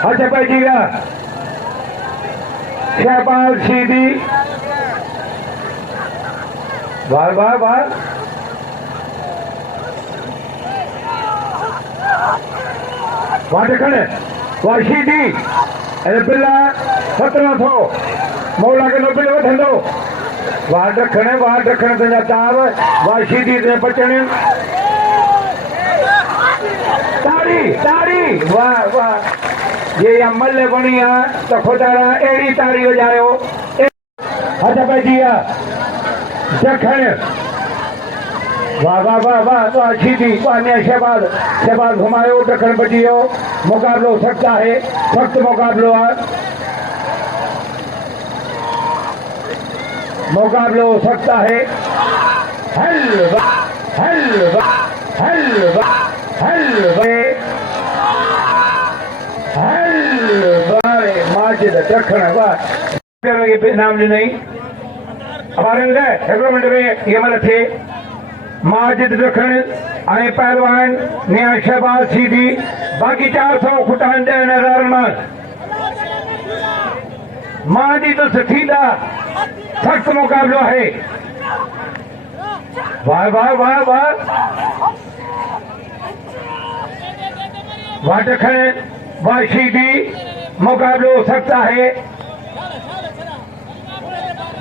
अच्छा पाहिजे शहबाज सीधी बार बार बार वहां खड़े वहां सीधी पिला 17 थो मौला के नो पिलो वठंदो वार रखण तुंहिंजा तार वाह सीधी ते बचण ताड़ी ताड़ी वाह वाह ये मल बणी आहे त खुदारा अहिड़ी ताड़ी वॼायो हथ पइजी आहे ॾखण वाह वाह वाह वाह वाह सीधी वाह ने शहबाज घुमायो ॾखण बची वियो मुक़ाबिलो सख़्त आहे सख़्त मुक़ाबिलो आहे मुक़ाबिलो सख़्त आहे हल हल हल हल माजिद ॾखण वाह इनाम ॾिनई हिकिड़ो मिंट में ये महिल थिए माजिद ॾखण ऐं पहलवान निया शहबाज सीधी बाक़ी 400 खुटान 10,000 मां मां जी तो थींदा सख़्त मुक़ाबिलो आहे वाह वाह वाह वाह वाह ॾखण वाह सीधी मुक़ाबिलो सख़्त आहे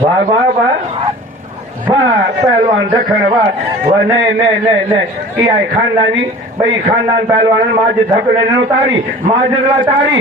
वाह वाह वाह वाह पहलवान ॾखण वाह वाह न न न न इहा आहे खानदानी ॿई खानदान पहलवान माजिद हक़ ॾिनो ताड़ी माजिद लाइ ताड़ी